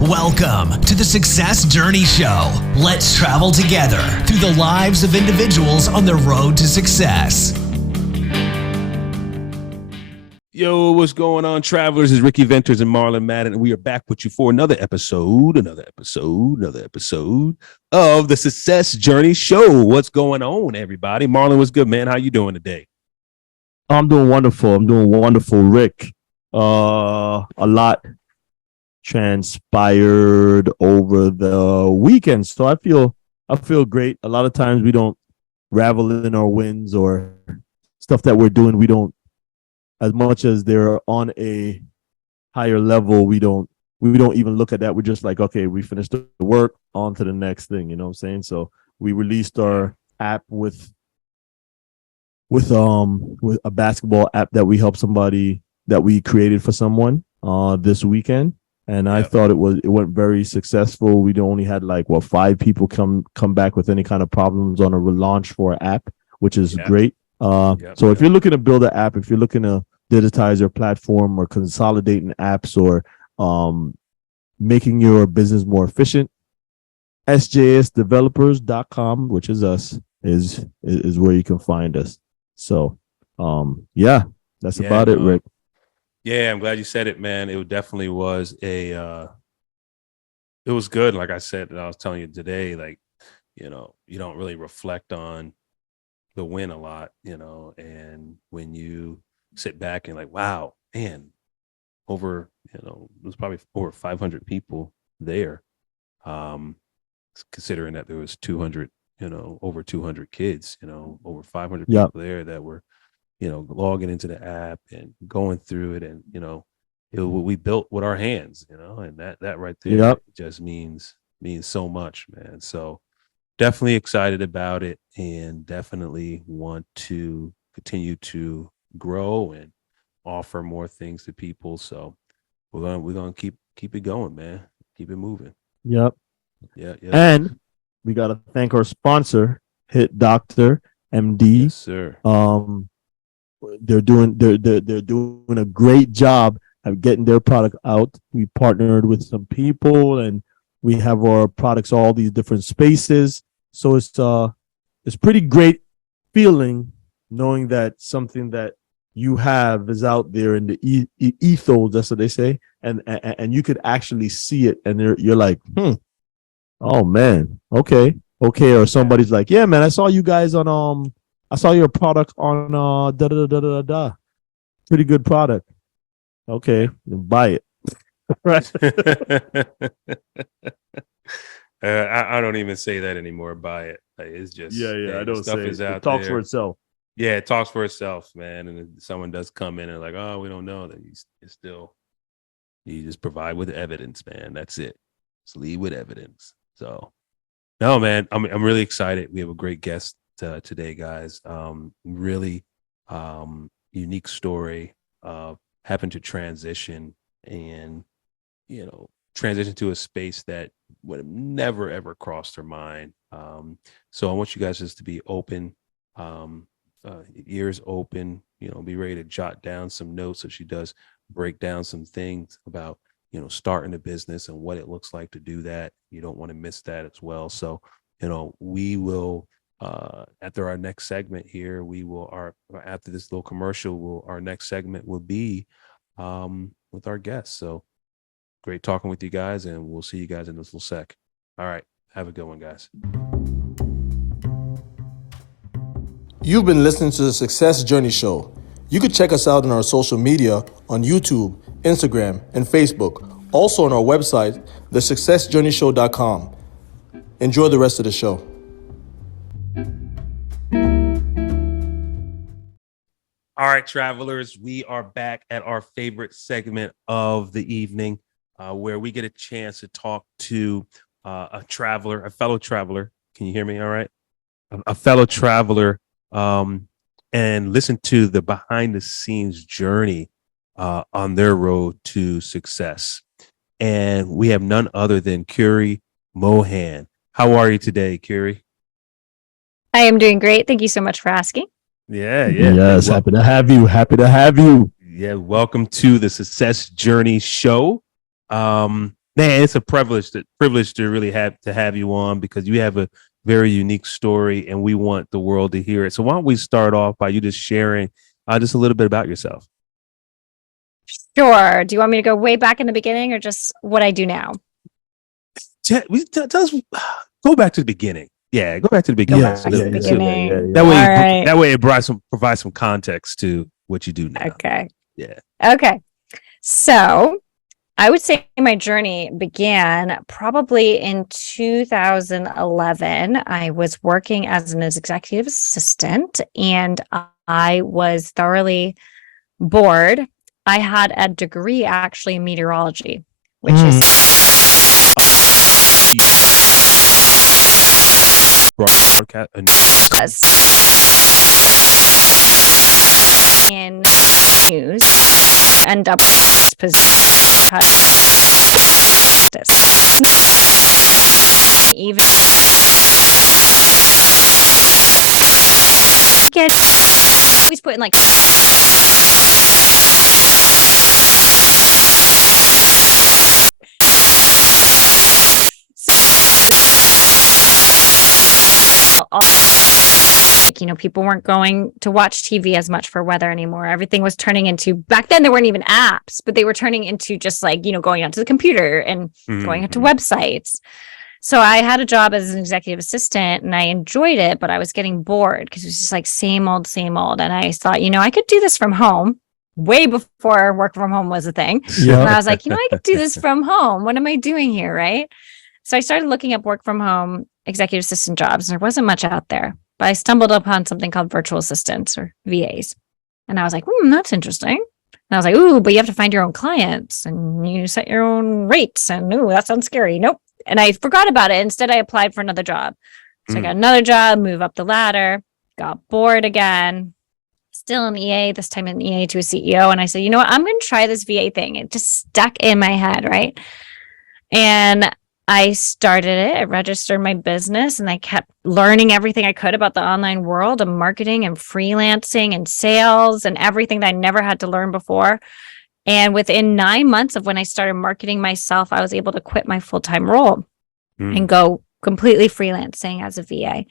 Welcome to the Success Journey Show. Let's travel together through the lives of individuals on the road to success. Yo, what's going on, travelers? It's Ricky Venters and Marlon Madden, and we are back with you for another episode of the Success Journey Show. What's going on, everybody? Marlon, what's good, man? How you doing today? I'm doing wonderful, Rick. A lot transpired over the weekend, so I feel great. A lot of times we don't revel in our wins or stuff that we're doing. We don't, as much as they're on a higher level, we don't even look at that. We're just like, okay, we finished the work, on to the next thing. You know what I'm saying? So we released our app with a basketball app that we helped somebody, that we created for someone this weekend. And I thought it went very successful. We only had 5 people come back with any kind of problems on a relaunch for an app, which is great. So if you're looking to build an app, if you're looking to digitize your platform or consolidating apps or making your business more efficient, sjsdevelopers.com, which is us, is where you can find us. So that's about it, Rick. Yeah, I'm glad you said it, man. It definitely was it was good. Like I said, and I was telling you today, you don't really reflect on the win a lot, and when you sit back and wow, man, over, it was probably over 500 people there, considering that there was 200, over 200 kids, over 500 people there that were, logging into the app and going through it, and we built with our hands, and that right there just means so much, man. So definitely excited about it, and definitely want to continue to grow and offer more things to people. So we're gonna keep it going, man. Keep it moving. Yep. Yeah. And we gotta thank our sponsor, Hit Doctor MD. Yes, sir. They're doing a great job of getting their product out. We partnered with some people, and we have our products all these different spaces. So it's pretty great feeling knowing that something that you have is out there in the ethos. That's what they say, and you could actually see it, and you're like, oh man, okay. Or somebody's like, yeah, man, I saw you guys on I saw your product on da da da da da. Pretty good product. Okay, buy it. Right. I don't even say that anymore. Buy it. It's just I don't stuff say is out it talks there. for itself. Yeah, it talks for itself, man. And if someone does come in and oh, we don't know, then you just provide with evidence, man. That's it. Just lead with evidence. So no, man, I'm really excited. We have a great guest today, guys. Really unique story. Happened to transition and transition to a space that would have never ever crossed her mind. So I want you guys just to be open, ears open, be ready to jot down some notes. So she does break down some things about starting a business and what it looks like to do that. You don't want to miss that as well. So we will after our next segment here, after this little commercial, our next segment will be with our guests. So great talking with you guys, and we'll see you guys in this little sec. All right, have a good one, guys. You've been listening to the Success Journey Show. You can check us out on our social media on YouTube, Instagram, and Facebook. Also on our website, thesuccessjourneyshow.com. Enjoy the rest of the show. All right, travelers, we are back at our favorite segment of the evening, where we get a chance to talk to a fellow traveler. Can you hear me all right? A fellow traveler, and listen to the behind the scenes journey on their road to success. And we have none other than Kiri Mohan. How are you today, Kiri? I am doing great. Thank you so much for asking. Yeah. Yes, happy to have you. Yeah, welcome to the Success Journey Show. Man, it's a privilege to really have you on, because you have a very unique story and we want the world to hear it. So why don't we start off by you just sharing just a little bit about yourself? Sure. Do you want me to go way back in the beginning or just what I do now? Tell us, go back to the beginning. Yeah, go back to the beginning. Beginning. That way it provides some context to what you do now. Okay. Yeah. Okay. So I would say my journey began probably in 2011. I was working as an executive assistant and I was thoroughly bored. I had a degree actually in meteorology, which is in news, end up even get always put in like people weren't going to watch TV as much for weather anymore. Everything was turning into, back then there weren't even apps, but they were turning into just like, going onto the computer and going onto websites. So I had a job as an executive assistant and I enjoyed it, but I was getting bored because it was just like same old. And I thought, I could do this from home way before work from home was a thing. Yeah. And I was like, I could do this from home. What am I doing here? Right. So I started looking up work from home executive assistant jobs. There wasn't much out there, but I stumbled upon something called virtual assistants or VAs. And I was like, that's interesting. And I was like, ooh, but you have to find your own clients and you set your own rates. And ooh, that sounds scary. Nope. And I forgot about it. Instead, I applied for another job. So I got another job, move up the ladder, got bored again, still an EA, this time an EA to a CEO. And I said, I'm going to try this VA thing. It just stuck in my head, right? And I started it. I registered my business and I kept learning everything I could about the online world of marketing and freelancing and sales and everything that I never had to learn before. And within 9 months of when I started marketing myself, I was able to quit my full-time role and go completely freelancing as a VA.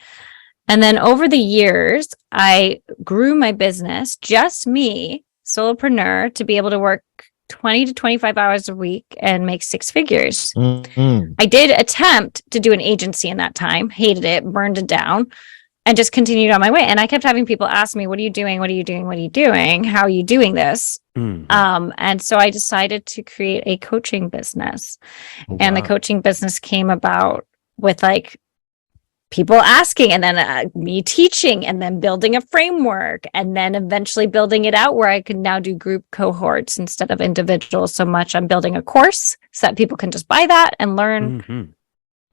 And then over the years, I grew my business, just me, solopreneur, to be able to work 20 to 25 hours a week and make six figures. I did attempt to do an agency in that time, hated it, burned it down, and just continued on my way. And I kept having people ask me, what are you doing? What are you doing? What are you doing? How are you doing this? And so I decided to create a coaching business. And the coaching business came about with like people asking and then me teaching and then building a framework and then eventually building it out where I can now do group cohorts instead of individuals so much. I'm building a course so that people can just buy that and learn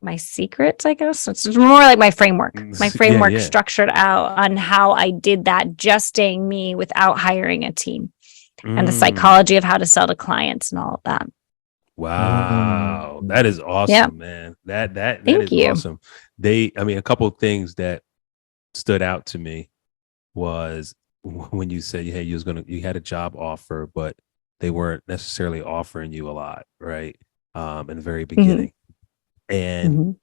my secrets, I guess. So it's more like my framework. My framework structured out on how I did that, just staying me without hiring a team and the psychology of how to sell to clients and all of that. Wow. That is awesome, man. That is awesome. A couple of things that stood out to me was when you said, hey, you had a job offer, but they weren't necessarily offering you a lot, right? In the very beginning. And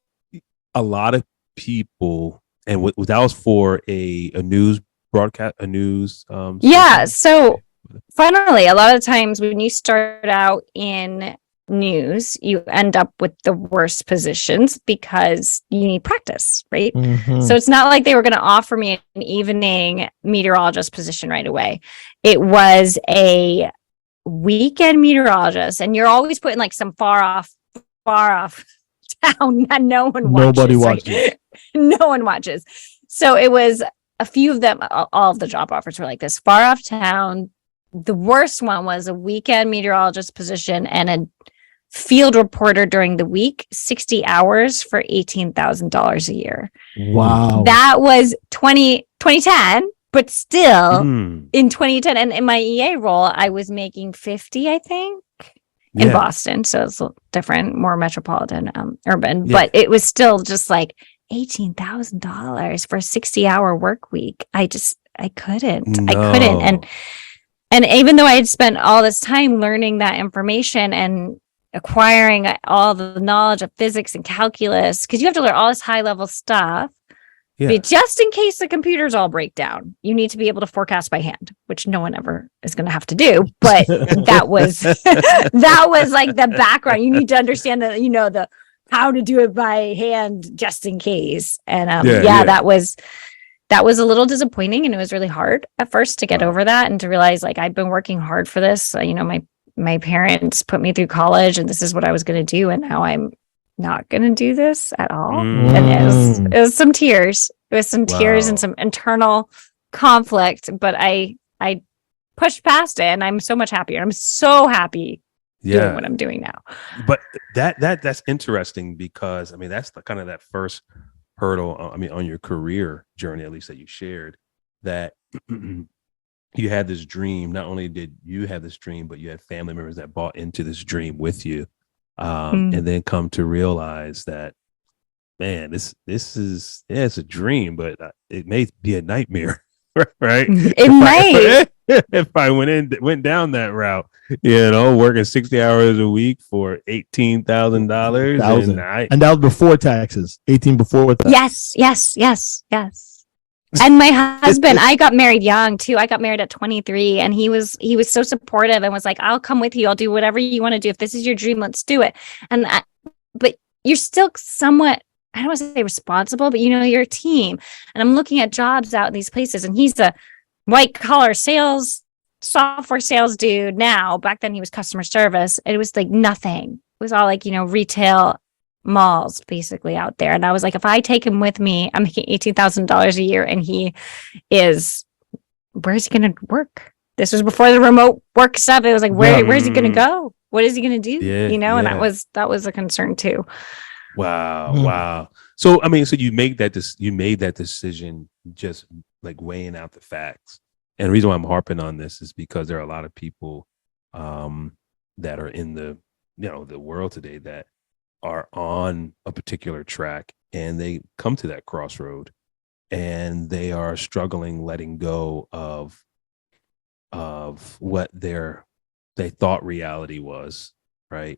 a lot of people, and that was for a news broadcast, so finally, a lot of times when you start out in news, you end up with the worst positions because you need practice, right? So it's not like they were going to offer me an evening meteorologist position right away. It was a weekend meteorologist, and you're always put in like some far off town that no one watches. Nobody watches. No one watches. So it was a few of them. All of the job offers were like this far off town. The worst one was a weekend meteorologist position and a field reporter during the week, 60 hours for $18,000 a year. Wow. That was 2010, but still in 2010. And in my EA role, I was making 50, I think, in Boston. So it's a little different, more metropolitan, urban, but it was still just like $18,000 for a 60-hour work week. I couldn't. And even though I had spent all this time learning that information and acquiring all the knowledge of physics and calculus, because you have to learn all this high level stuff. Yeah. But just in case the computers all break down, you need to be able to forecast by hand, which no one ever is going to have to do. But that was that was like the background. You need to understand that, the how to do it by hand just in case. And that was a little disappointing, and it was really hard at first to get over that and to realize like I've been working hard for this. My parents put me through college, and this is what I was going to do, and now I'm not going to do this at all. And it was some tears. It was some tears and some internal conflict, but I pushed past it, and I'm so much happier. I'm so happy doing what I'm doing now. But that's interesting, because I mean that's kind of that first hurdle. On your career journey, at least that you shared, that you had this dream. Not only did you have this dream, but you had family members that bought into this dream with you. And then come to realize that, man, this is it's a dream, but it may be a nightmare, right? It might. If I went down that route, working 60 hours a week for $18,000, and that was before taxes. 18 before taxes. Yes. And my husband, I got married young too. I got married at 23, and he was so supportive and was like, I'll come with you. I'll do whatever you want to do. If this is your dream, let's do it. But you're still somewhat, I don't want to say responsible, but you're a team. And I'm looking at jobs out in these places, and he's a white collar software sales dude now. Back then he was customer service. It was like nothing. It was all like, retail malls basically out there. And I was like, if I take him with me, I'm making $18,000 a year, and where's he going to work? This was before the remote work stuff. It was like, where's he going to go? What is he going to do? And that was a concern too. Wow. So, so you made that decision, just like weighing out the facts. And the reason why I'm harping on this is because there are a lot of people that are in the world today that are on a particular track, and they come to that crossroad, and they are struggling letting go of what they thought reality was, right?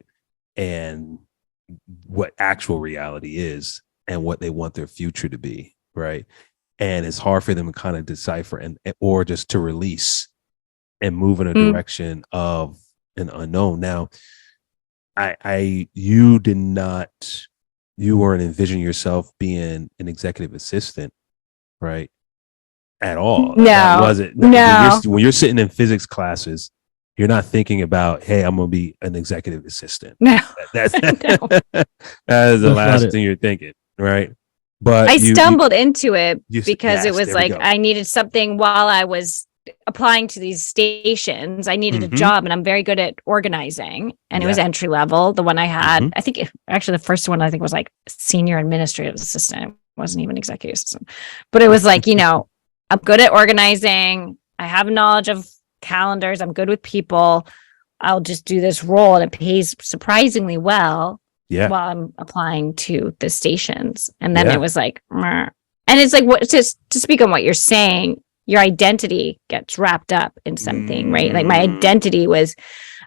And what actual reality is, and what they want their future to be, right? And it's hard for them to kind of decipher or just to release and move in a direction of an unknown. Now, you weren't envisioning yourself being an executive assistant, right? At all. No, that wasn't. No. When you're sitting in physics classes, you're not thinking about, hey, I'm going to be an executive assistant. No. That is the last thing you're thinking, right? But I stumbled into it because yes, it was like I needed something while I was applying to these stations. I needed a job, and I'm very good at organizing, and it was entry level. The one I had, I think actually the first one I think was like senior administrative assistant. It wasn't even executive assistant, but it was like, I'm good at organizing. I have knowledge of calendars. I'm good with people. I'll just do this role, and it pays surprisingly well while I'm applying to the stations. And then it was like, meh. And it's like, what to speak on what you're saying, your identity gets wrapped up in something, right? Like my identity was,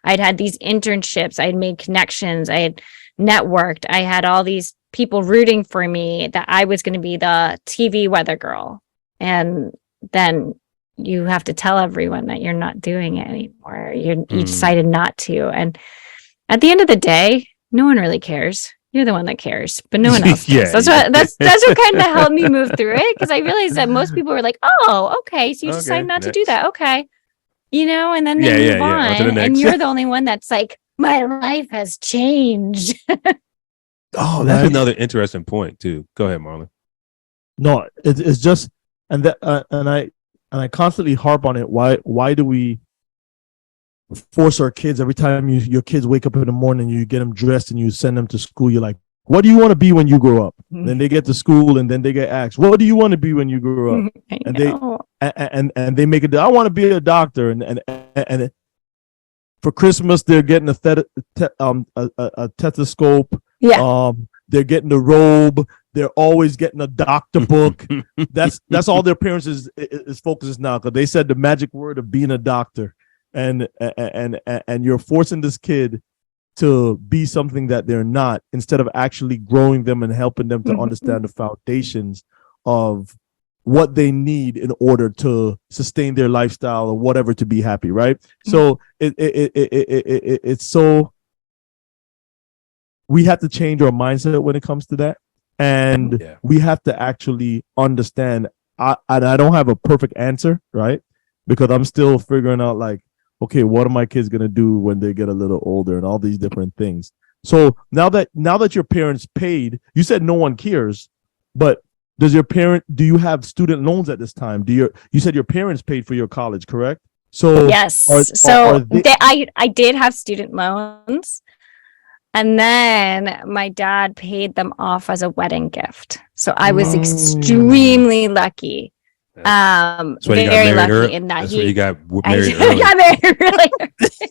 I'd had these internships, I had made connections, I had networked, I had all these people rooting for me that I was going to be the TV weather girl. And then you have to tell everyone that you're not doing it anymore. You decided not to. And at the end of the day, no one really cares. You're the one that cares, but no one else cares. That's what kind of helped me move through it, because I realized that most people were like, "Oh, okay, so you decided not to do that, okay," and then they move on, and you're the only one that's like, "My life has changed." Oh, that's another interesting point too. Go ahead, Marlon. No, it's just, and I constantly harp on it. Why do we force our kids every time your kids wake up in the morning, you get them dressed and you send them to school? You're like, what do you want to be when you grow up? Then they get to school, and then they get asked, what do you want to be when you grow up? And they make it, I want to be a doctor. And for Christmas, they're getting a stethoscope. They're getting the robe. They're always getting a doctor book. That's all their parents is focuses now, because they said the magic word of being a doctor. And you're forcing this kid to be something that they're not, instead of actually growing them and helping them to understand the foundations of what they need in order to sustain their lifestyle or whatever to be happy, right? So it's so, we have to change our mindset when it comes to that, and we have to actually understand. I don't have a perfect answer, right? Because I'm still figuring out, like, okay, what are my kids gonna do when they get a little older and all these different things. So now that your parents paid, you said no one cares, but do you have student loans at this time? You said your parents paid for your college, correct? So yes. I did have student loans, and then my dad paid them off as a wedding gift. So I was extremely lucky. Very lucky in that he got married. I got married really.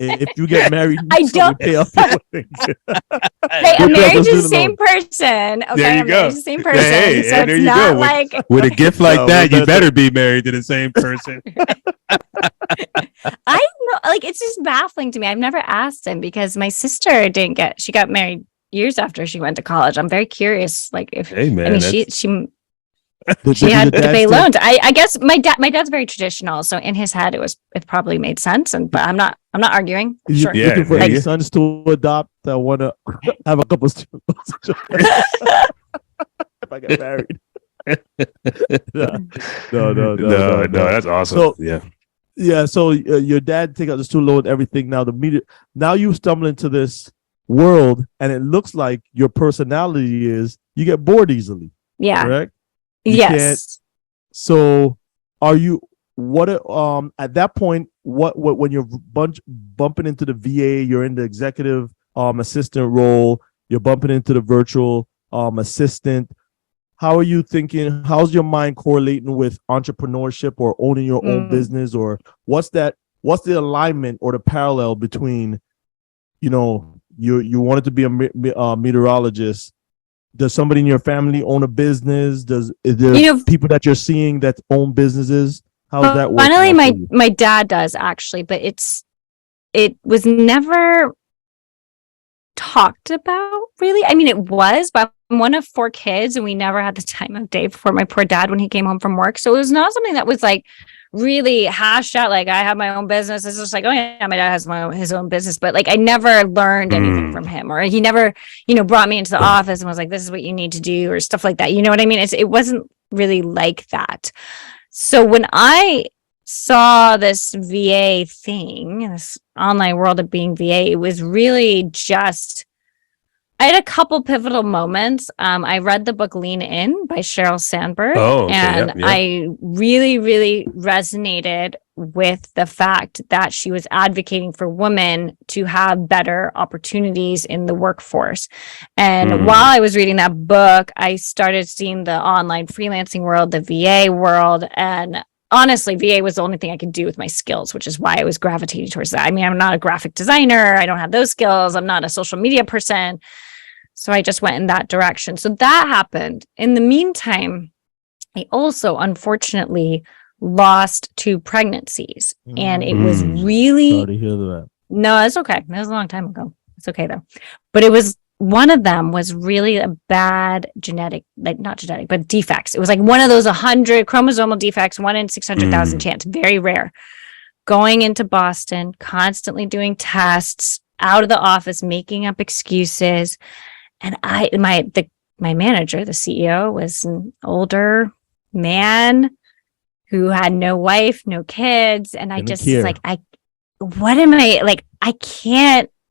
If you get married, I don't pay off your wedding. Hey, I'm married to the same person. Okay, there you I'm go. married to the same person. Hey, so it's not like with a gift like that, you better be married to the same person. I know, like, it's just baffling to me. I've never asked him because my sister she got married years after she went to college. I'm very curious, like, if hey man, I mean she had to pay loans. I guess my dad's very traditional, so in his head it probably made sense. But I'm not arguing. Sure. You're looking for any sons to adopt that want to have a couple student loans if I get married. No, that's awesome. So, so your dad take out the student loan, everything. Now you stumble into this world, and it looks like your personality is you get bored easily. Yeah. Correct. Yes. So are you at that point, what when you're bumping into the VA, you're in the executive assistant role, you're bumping into the virtual assistant, how are you thinking? How's your mind correlating with entrepreneurship or owning your own business? Or what's the alignment or the parallel between, you wanted to be a meteorologist? Does somebody in your family own a business? Is there people that you're seeing that own businesses? How's that working? Finally, my dad does, actually, but it was never talked about, really. I mean, it was, but I'm one of 4 kids, and we never had the time of day for my poor dad when he came home from work. So it was not something that was like really hashed out, like, I have my own business. It's just like, oh yeah, my dad has his own business, but like I never learned anything from him, or he never brought me into the office and was like, this is what you need to do, or stuff like that. You know what I mean? It wasn't really like that. So when I saw this VA thing, this online world of being VA, it was really just, I had a couple pivotal moments. I read the book Lean In by Sheryl Sandberg. And I really, really resonated with the fact that she was advocating for women to have better opportunities in the workforce. And while I was reading that book, I started seeing the online freelancing world, the VA world, and honestly, VA was the only thing I could do with my skills, which is why I was gravitating towards that. I mean, I'm not a graphic designer. I don't have those skills. I'm not a social media person. So I just went in that direction. So that happened. In the meantime, I also unfortunately lost 2 pregnancies. And it was really... Sorry to hear that. No, it's okay. It was a long time ago. It's okay though. But it was, one of them was really a bad genetic, like not genetic, but defects. It was like one of those 100 chromosomal defects, 1 in 600,000 chance, very rare. Going into Boston, constantly doing tests, out of the office, making up excuses. And my manager, the CEO, was an older man who had no wife, no kids. And I just was like, what am I like?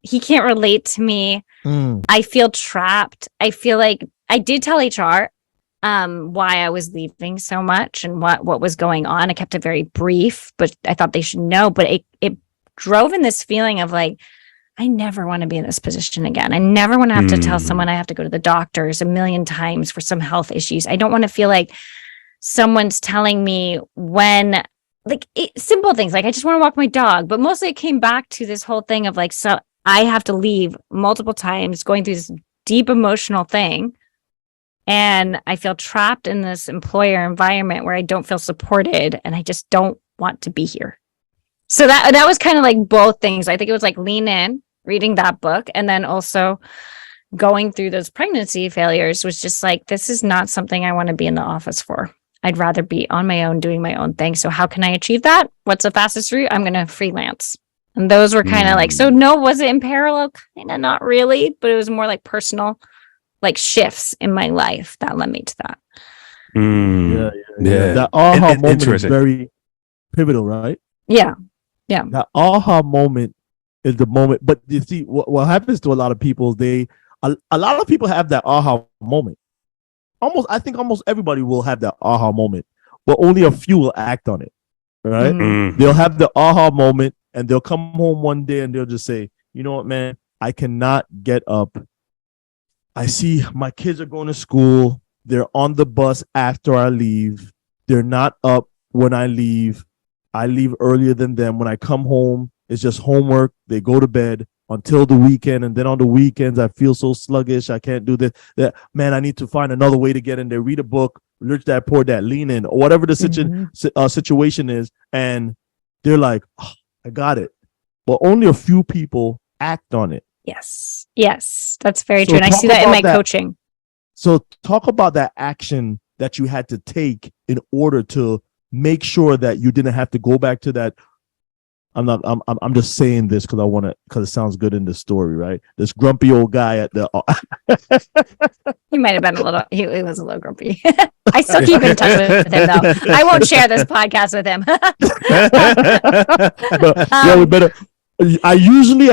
He can't relate to me. I feel trapped. I feel like I did tell HR why I was leaving so much and what was going on. I kept it very brief, but I thought they should know. But it drove in this feeling of like, I never want to be in this position again. I never want to have to tell someone I have to go to the doctors 1,000,000 times for some health issues. I don't want to feel like someone's telling me when, like, simple things like I just want to walk my dog. But mostly it came back to this whole thing of like, so I have to leave multiple times, going through this deep emotional thing. And I feel trapped in this employer environment where I don't feel supported, and I just don't want to be here. So that was kind of like both things. I think it was like Lean In reading that book, and then also going through those pregnancy failures was just like, this is not something I want to be in the office for. I'd rather be on my own doing my own thing. So how can I achieve that? What's the fastest route? I'm going to freelance. And those were kind of like, so no, was it in parallel? Kind of not really, but it was more like personal, like shifts in my life that led me to that. Yeah. That aha moment is very pivotal, right? Yeah. That aha moment is the moment. But you see, what happens to a lot of people, a lot of people have that aha moment. I think almost everybody will have that aha moment, but only a few will act on it, right? They'll have the aha moment and they'll come home one day and they'll just say, you know what, man, I cannot get up. I see my kids are going to school. They're on the bus after I leave. They're not up when I leave. I leave earlier than them. When I come home, it's just homework. They go to bed until the weekend. And then on the weekends, I feel so sluggish. I can't do this. That, man, I need to find another way to get in there. Read a book, rich dad, poor dad, lean in, or whatever the situation is. And they're like, oh, I got it. But only a few people act on it. Yes, that's very true. And I see that in my coaching. So talk about that action that you had to take in order to make sure that you didn't have to go back to that. I'm just saying this because it sounds good in the story, right? This grumpy old guy at the He might have been he was a little grumpy. I still keep in touch with him though. I won't share this podcast with him. But, yeah, we better. I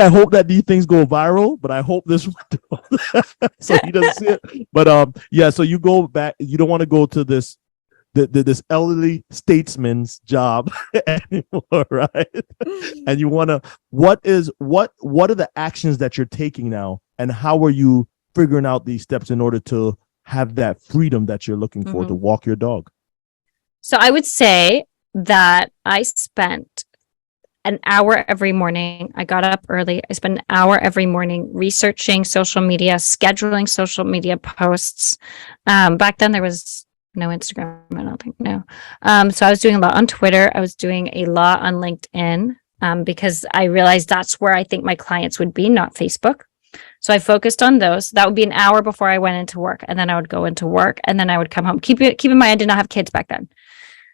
hope that these things go viral, but I hope this one so he doesn't see it. But so you go back. You don't want to go to this elderly statesman's job anymore, right? And you want to. What are the actions that you're taking now, and how are you figuring out these steps in order to have that freedom that you're looking for to walk your dog? So I would say that I spent an hour every morning. I got up early. I spent an hour every morning researching social media, scheduling social media posts. Back then there was no Instagram, I don't think, no. So I was doing a lot on Twitter. I was doing a lot on LinkedIn because I realized that's where I think my clients would be, not Facebook. So I focused on those. That would be an hour before I went into work. And then I would go into work and then I would come home. Keep in mind, I did not have kids back then.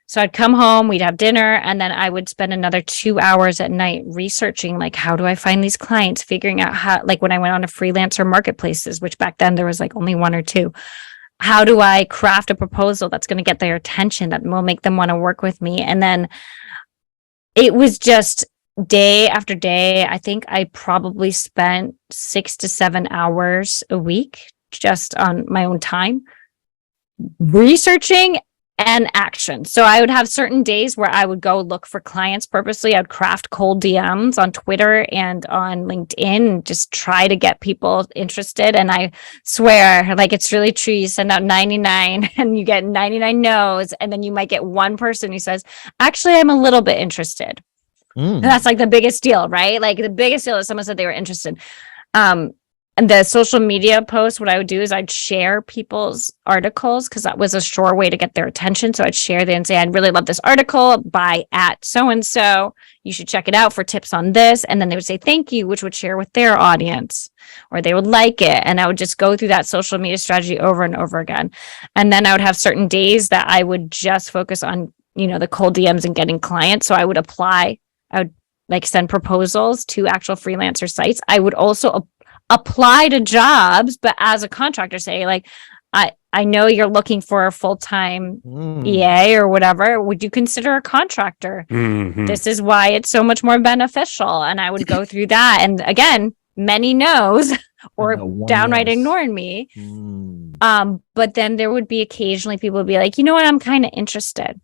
So I'd come home, we'd have dinner, and then I would spend another 2 hours at night researching, like, how do I find these clients, figuring out how, like when I went on to freelancer marketplaces, which back then there was like only one or two, how do I craft a proposal that's going to get their attention, that will make them want to work with me? And then it was just day after day. I think I probably spent 6 to 7 hours a week just on my own time researching and action. So I would have certain days where I would go look for clients purposely. I'd craft cold DMs on Twitter and on LinkedIn and just try to get people interested. And I swear, like, it's really true. You send out 99 and you get 99 no's, and then you might get one person who says, actually, I'm a little bit interested. And that's like the biggest deal, right? Like the biggest deal is someone said they were interested. And the social media posts, what I would do is I'd share people's articles because that was a sure way to get their attention. So I'd share them and say, I'd really love this article by at so-and-so. You should check it out for tips on this. And then they would say, thank you, which would share with their audience, or they would like it. And I would just go through that social media strategy over and over again. And then I would have certain days that I would just focus on, the cold DMs and getting clients. So I would like send proposals to actual freelancer sites. I would also apply to jobs, but as a contractor, say, like, I know you're looking for a full-time EA or whatever. Would you consider a contractor? This is why it's so much more beneficial. And I would go through that. And again, many no's or downright ignoring me. But then there would be occasionally people would be like, you know what, I'm kind of interested.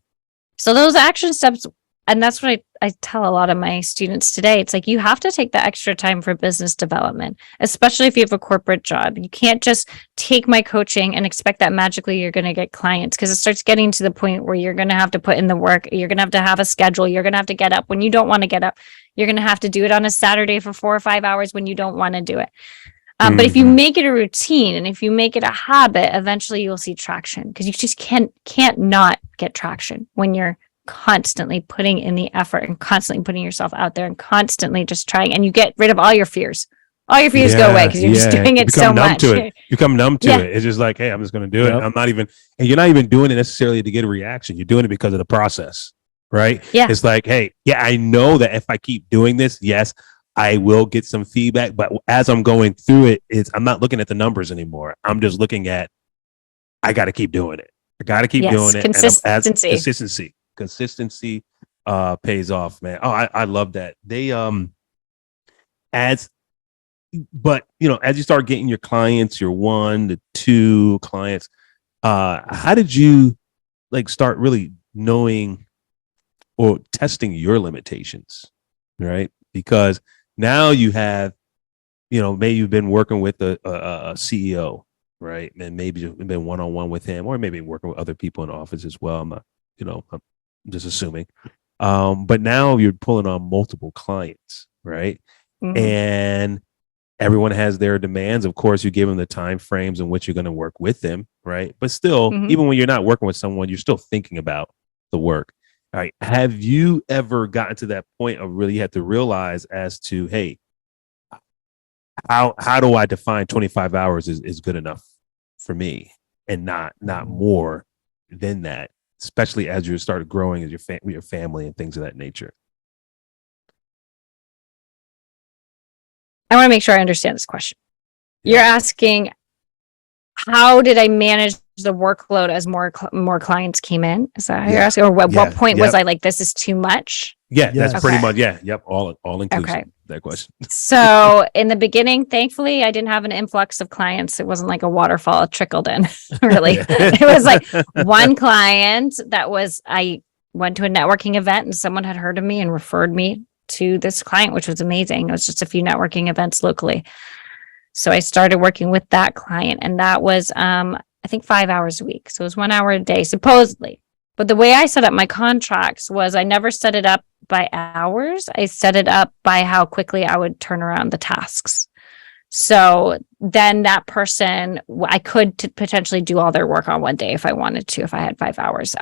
So those action steps, and that's what I tell a lot of my students today. It's like, you have to take the extra time for business development, especially if you have a corporate job. You can't just take my coaching and expect that magically you're going to get clients, because it starts getting to the point where you're going to have to put in the work. You're going to have a schedule. You're going to have to get up when you don't want to get up. You're going to have to do it on a Saturday for 4 or 5 hours when you don't want to do it. But if you make it a routine and if you make it a habit, eventually you'll see traction, because you just can't not get traction when you're constantly putting in the effort and constantly putting yourself out there and constantly just trying, and you get rid of all your fears. all your fears go away because you're just doing You it become so numb much. to it. You become numb to Yeah. it. It's just like, hey, I'm just going to do it. Yep. I'm not even, and you're not even doing it necessarily to get a reaction. You're doing it because of the process, right? Yeah. It's like, hey, yeah, I know that if I keep doing this, yes, I will get some feedback. But as I'm going through it, I'm not looking at the numbers anymore. I'm just looking at, I got to keep doing it. I got to keep Yes, doing it. consistency. Consistency pays off, man. Oh, I love that. They but as you start getting your clients, your 1 to 2 clients, how did you like start really knowing or testing your limitations, right? Because now you have, maybe you've been working with a CEO, right? And maybe you've been one-on-one with him, or maybe working with other people in the office as well. I'm not, I'm just assuming. But now you're pulling on multiple clients, right? Mhm. And everyone has their demands. Of course, you give them the time frames in which you're going to work with them, right? But still, Mhm. even when you're not working with someone, you're still thinking about the work. All right. Have you ever gotten to that point of really have to realize as to, hey, how do I define 25 hours is good enough for me and not more than that, especially as you start growing as with your family and things of that nature? I want to make sure I understand this question. You're asking, how did I manage the workload as more clients came in? Is that how you're asking? Or what point was I like, this is too much? Yeah, Yes. that's pretty Okay. much, yep, all inclusive. Okay. That question. So in the beginning, thankfully, I didn't have an influx of clients. It wasn't like a waterfall, it trickled in, really. It was like one client I went to a networking event and someone had heard of me and referred me to this client, which was amazing. It was just a few networking events locally. So I started working with that client, and that was, I think 5 hours a week. So it was 1 hour a day, supposedly. But the way I set up my contracts was I never set it up by hours. I set it up by how quickly I would turn around the tasks. So then that person, I could potentially do all their work on one day if I wanted to, if I had 5 hours.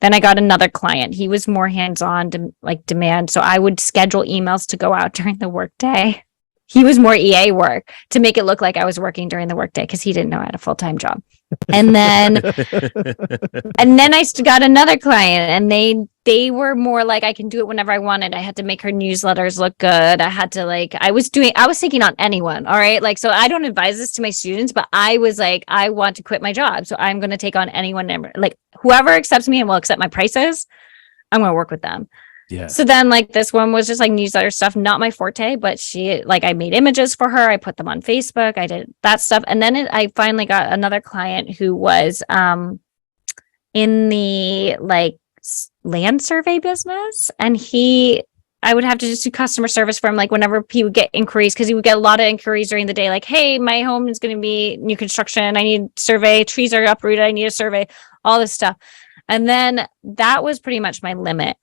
Then I got another client. He was more hands-on, demand. So I would schedule emails to go out during the workday. He was more EA work to make it look like I was working during the workday because he didn't know I had a full-time job. And then I got another client, and they were more like, I can do it whenever I wanted. I had to make her newsletters look good. I had to I was taking on anyone. All right. Like, so I don't advise this to my students, but I was like, I want to quit my job. So I'm going to take on anyone, like whoever accepts me and will accept my prices. I'm going to work with them. Yeah. So then this one was just like newsletter stuff, not my forte, but I made images for her. I put them on Facebook. I did that stuff. And then I finally got another client who was in the land survey business. And I would have to just do customer service for him. Like whenever he would get inquiries, because he would get a lot of inquiries during the day. Like, hey, my home is going to be new construction. I need survey. Trees are uprooted. I need a survey, all this stuff. And then that was pretty much my limit.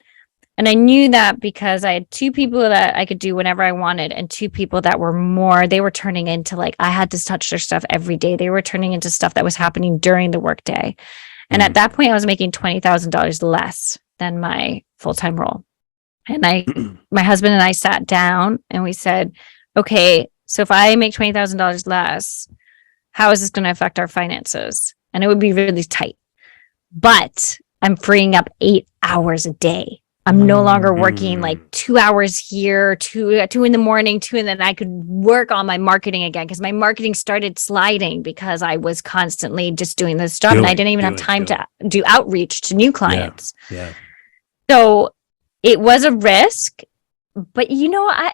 And I knew that because I had 2 people that I could do whenever I wanted, and 2 people that were they were turning into I had to touch their stuff every day. They were turning into stuff that was happening during the workday. And at that point, I was making $20,000 less than my full-time role. And my husband and I sat down and we said, okay, so if I make $20,000 less, how is this going to affect our finances? And it would be really tight. But I'm freeing up 8 hours a day. I'm no longer working 2 hours here, 2 in the morning, 2, and then I could work on my marketing again, because my marketing started sliding because I was constantly just doing this job and I didn't even have time to do outreach to new clients. Yeah. So it was a risk, but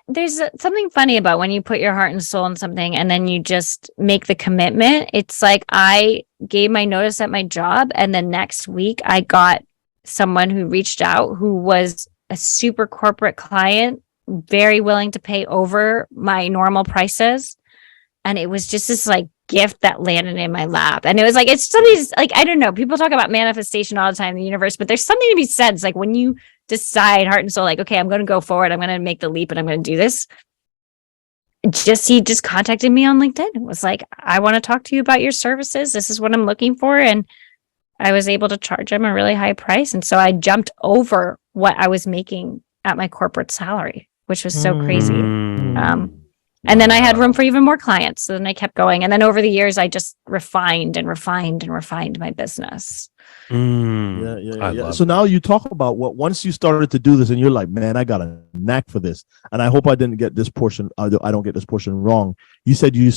there's something funny about when you put your heart and soul in something and then you just make the commitment. It's like I gave my notice at my job, and the next week I got someone who reached out who was a super corporate client, very willing to pay over my normal prices. And it was just this gift that landed in my lap. And it was it's somebody's I don't know, people talk about manifestation all the time in the universe, but there's something to be said. It's when you decide heart and soul, okay, I'm going to go forward. I'm going to make the leap and I'm going to do this. He just contacted me on LinkedIn. It was I want to talk to you about your services. This is what I'm looking for. And I was able to charge him a really high price. And so I jumped over what I was making at my corporate salary, which was so crazy. And then I had room Wow. for even more clients. So then I kept going. And then over the years, I just refined and refined and refined my business. I Yeah. love So it. now you talk about what once you started to do this, and you're like, man, I got a knack for this. And I hope I didn't get this portion. I don't get this portion wrong. You said you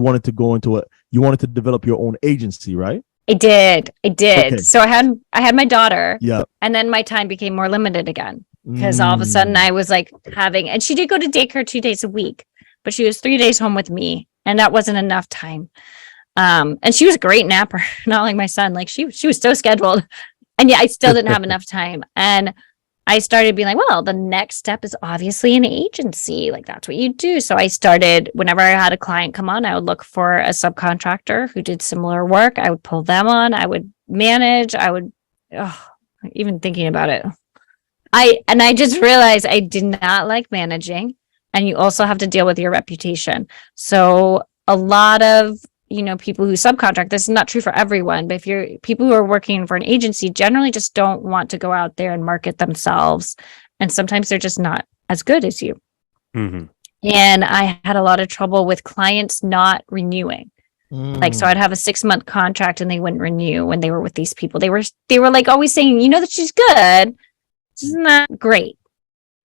wanted to go into you wanted to develop your own agency, right? I did. Okay. So I had my daughter, Yeah. and then my time became more limited again because all of a sudden I was like and she did go to daycare 2 days a week, but she was 3 days home with me, and that wasn't enough time. And she was a great napper, not like my son. Like she was so scheduled, and yeah, I still didn't have enough time. And I started being like, well, the next step is obviously an agency. Like that's what you do. So I started, whenever I had a client come on, I would look for a subcontractor who did similar work. I would pull them on. I would manage. Even thinking about it. I just realized I did not like managing. And you also have to deal with your reputation. So a lot of people who subcontract, this is not true for everyone, but if you're people who are working for an agency generally just don't want to go out there and market themselves. And sometimes they're just not as good as you. Mhm. And I had a lot of trouble with clients not renewing. Like, so I'd have a 6-month contract and they wouldn't renew when they were with these people. They were like always saying, that she's good. She's not great.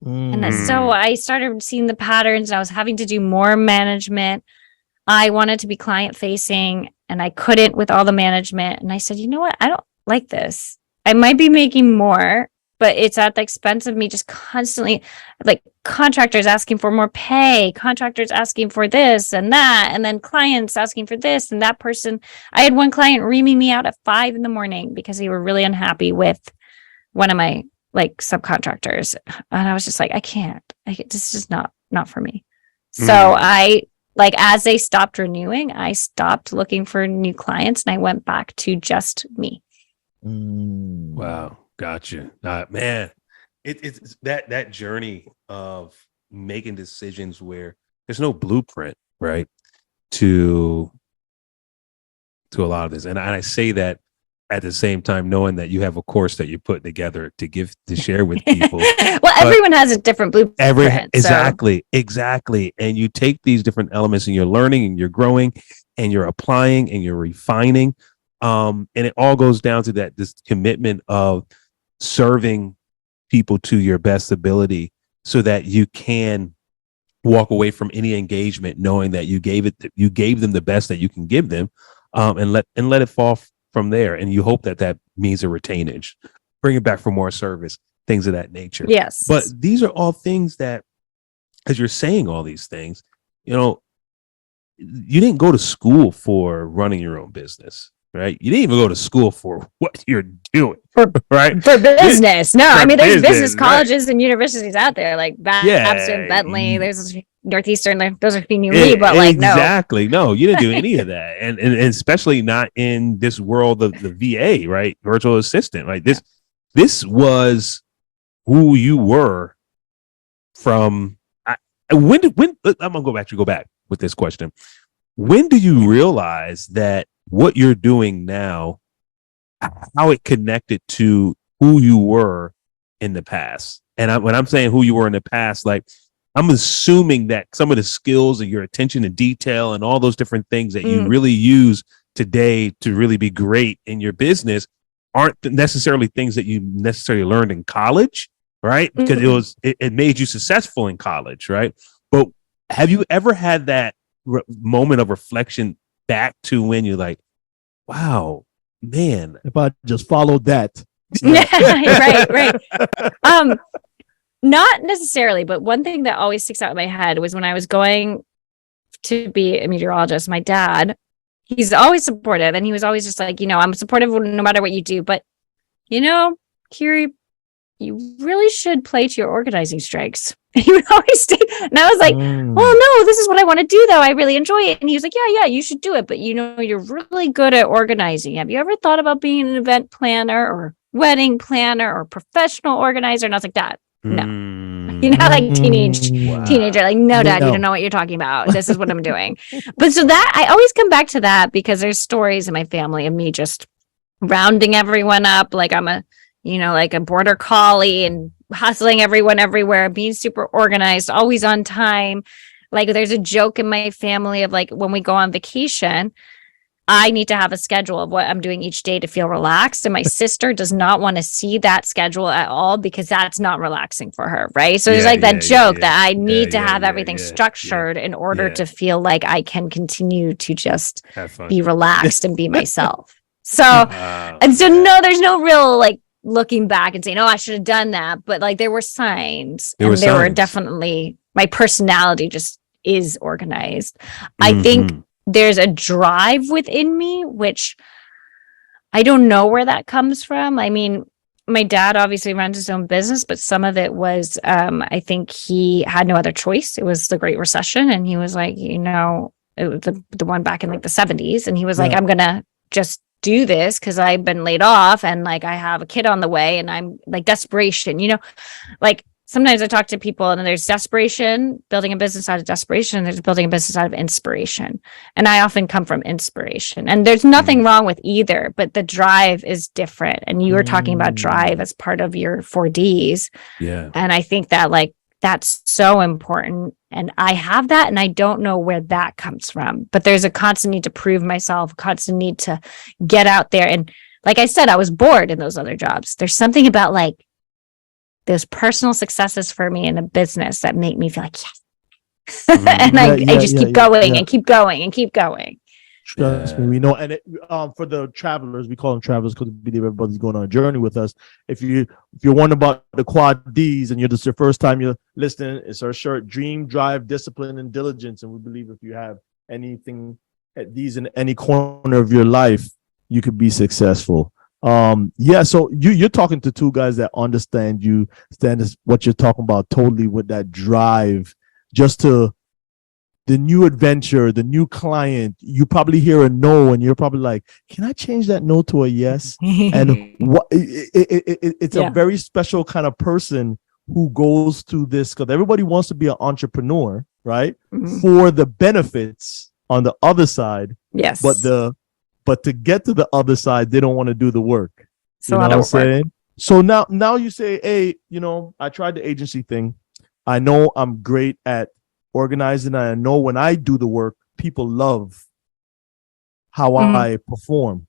And so I started seeing the patterns, and I was having to do more management. I wanted to be client facing, and I couldn't with all the management. And I said, you know what? I don't like this. I might be making more, but it's at the expense of me just constantly, like, contractors asking for more pay, contractors asking for this and that, and then clients asking for this and that person. I had one client reaming me out at 5 a.m. because they were really unhappy with one of my subcontractors. And I was just like, I can't, this is not for me. So as they stopped renewing, I stopped looking for new clients and I went back to just me. Wow. Gotcha. Man, it's that journey of making decisions where there's no blueprint, right? To a lot of this. And I say that at the same time, knowing that you have a course that you put together to share with people. Well, everyone has a different blueprint. Exactly. And you take these different elements and you're learning and you're growing and you're applying and you're refining. And it all goes down to this commitment of serving people to your best ability so that you can walk away from any engagement knowing that you gave them the best that you can give them, and let it fall from there. And you hope that means a retainage, bring it back for more service, things of that nature. Yes. But these are all things that, as you're saying all these things, you didn't go to school for running your own business, right? You didn't even go to school for what you're doing, right? For business. No, I mean, there's business colleges right. and universities out there like Babson, Bentley, there's Northeastern, those are new me, but exactly. No, you didn't do any of that. And especially not in this world of the VA, right? Virtual assistant, right? This was who you were from. When I'm going to go back with this question. When do you realize that what you're doing now, how it connected to who you were in the past? And when I'm saying who you were in the past, like, I'm assuming that some of the skills and your attention to detail and all those different things that you really use today to really be great in your business aren't necessarily things that you necessarily learned in college, right? Because it made you successful in college, right? But have you ever had that moment of reflection back to when you're like, wow, man, if I just followed that. Right. Not necessarily, but one thing that always sticks out in my head was when I was going to be a meteorologist, my dad, he's always supportive, and he was always just like, I'm supportive no matter what you do, but Kiri, you really should play to your organizing strengths. And he would always stay. And I was like, well, no, this is what I want to do though. I really enjoy it. And he was like, yeah, you should do it. But you're really good at organizing. Have you ever thought about being an event planner or wedding planner or professional organizer? And I was like, Dad, no. Like teenager, like, no, Dad, you don't know what you're talking about. This is what I'm doing. But so that I always come back to that because there's stories in my family of me just rounding everyone up. Like I'm a border collie and hustling everyone everywhere, being super organized, always on time. Like there's a joke in my family of like when we go on vacation, I need to have a schedule of what I'm doing each day to feel relaxed. And my sister does not want to see that schedule at all because that's not relaxing for her. Right. So there's like that joke that I need to have everything structured in order to feel like I can continue to just be relaxed and be myself. So, and so no, there's no real like looking back and saying, oh, I should have done that. But like there were signs there were definitely, my personality just is organized. I think there's a drive within me, which I don't know where that comes from. I mean, my dad obviously runs his own business, but some of it was, I think he had no other choice. It was the Great Recession. And he was like, it was the one back in like the 70s. And he was like, I'm going to just do this because I've been laid off and like I have a kid on the way and I'm like desperation, like sometimes I talk to people and there's desperation, building a business out of desperation, and there's building a business out of inspiration. And I often come from inspiration. And there's nothing wrong with either, but the drive is different. And you were talking about drive as part of your 4Ds. Yeah. And I think that like that's so important. And I have that and I don't know where that comes from. But there's a constant need to prove myself, constant need to get out there. And like I said, I was bored in those other jobs. There's something about like those personal successes for me in a business that make me feel like, yes. And I just keep going and keep going and keep going. Trust me, we know. And for the travelers, we call them travelers because everybody's going on a journey with us. If you're wondering about the quad Ds and this is your first time you're listening, it's our short: dream, drive, discipline, and diligence. And we believe if you have anything at these in any corner of your life, you could be successful. So you're talking to two guys that understand what you're talking about totally, with that drive just to the new adventure, the new client. You probably hear a no and you're probably like, can I change that no to a yes? And what it's a very special kind of person who goes through this, because everybody wants to be an entrepreneur, right? For the benefits on the other side. Yes. But to get to the other side, they don't want to do the work. It's a lot of work. So now you say, hey, I tried the agency thing. I know I'm great at organizing. I know when I do the work, people love how I perform.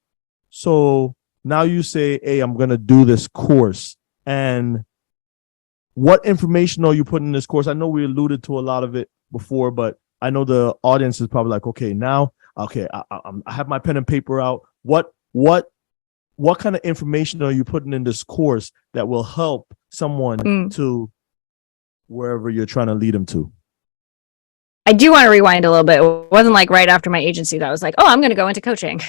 So now you say, hey, I'm going to do this course. And what information are you putting in this course? I know we alluded to a lot of it before, but I know the audience is probably like, okay, I have my pen and paper out. What kind of information are you putting in this course that will help someone to wherever you're trying to lead them to? I do want to rewind a little bit. It wasn't like right after my agency that I was like, oh, I'm going to go into coaching.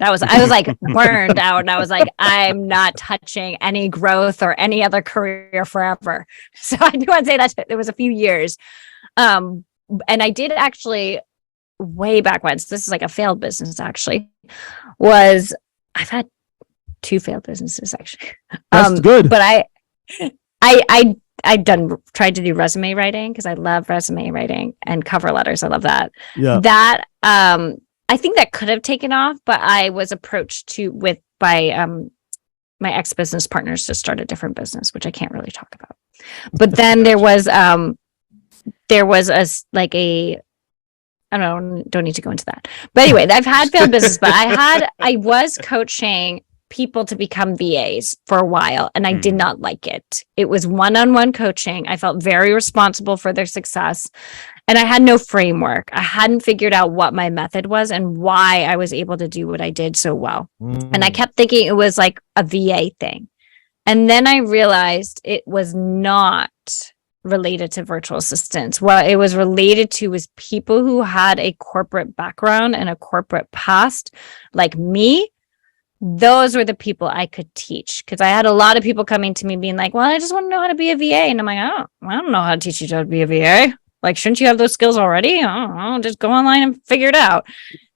I was like burned out. And I was like, I'm not touching any growth or any other career forever. So I do want to say that it was a few years. And I did actually way back when, so this is like a failed business actually, I've had 2 failed businesses actually. That's good. But I tried to do resume writing because I love resume writing and cover letters. I love that. Yeah. That I think that could have taken off, but I was approached by my ex-business partners to start a different business, which I can't really talk about. But then there was I don't need to go into that. But anyway, I've had failed business, but I was coaching people to become VAs for a while, and I did not like it. It was one-on-one coaching. I felt very responsible for their success, and I had no framework. I hadn't figured out what my method was and why I was able to do what I did so well. And I kept thinking it was like a VA thing. And then I realized it was not related to virtual assistants. What it was related to was people who had a corporate background and a corporate past, like me. Those were the people I could teach, because I had a lot of people coming to me being like, well, I just want to know how to be a VA. And I'm like, I don't know how to teach you how to be a VA. Like, shouldn't you have those skills already? I don't know, just go online and figure it out.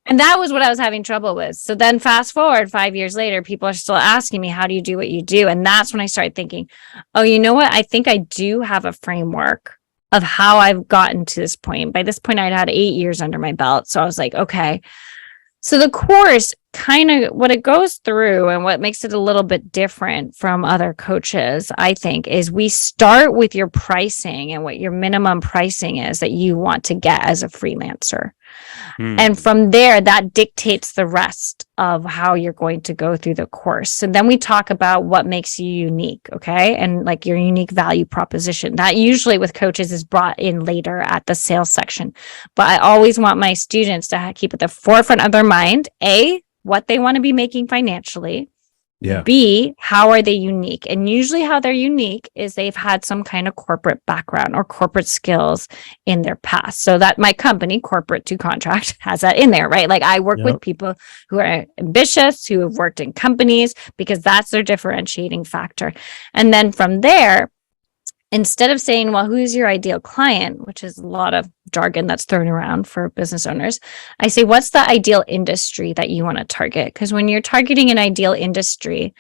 And that was what I was having trouble with. So then fast forward 5 years later, people are still asking me, how do you do what you do? And that's when I started thinking, oh, you know what? I think I do have a framework of how I've gotten to this point. By this point, I'd had 8 years under my belt. So I was like, okay. So the course kind of what it goes through and what makes it a little bit different from other coaches, I think, is we start with your pricing and what your minimum pricing is that you want to get as a freelancer. And from there, that dictates the rest of how you're going to go through the course. And then we talk about what makes you unique. Okay. And like your unique value proposition that usually with coaches is brought in later at the sales section. But I always want my students to keep at the forefront of their mind, A, what they want to be making financially. Yeah. B, how are they unique? And usually how they're unique is they've had some kind of corporate background or corporate skills in their past. So that my company, Corporate2Contract, has that in there, right? Like I work with people who are ambitious, who have worked in companies, because that's their differentiating factor. And then from there, instead of saying, well, who's your ideal client, which is a lot of jargon that's thrown around for business owners, I say, what's the ideal industry that you want to target? Because when you're targeting an ideal industry,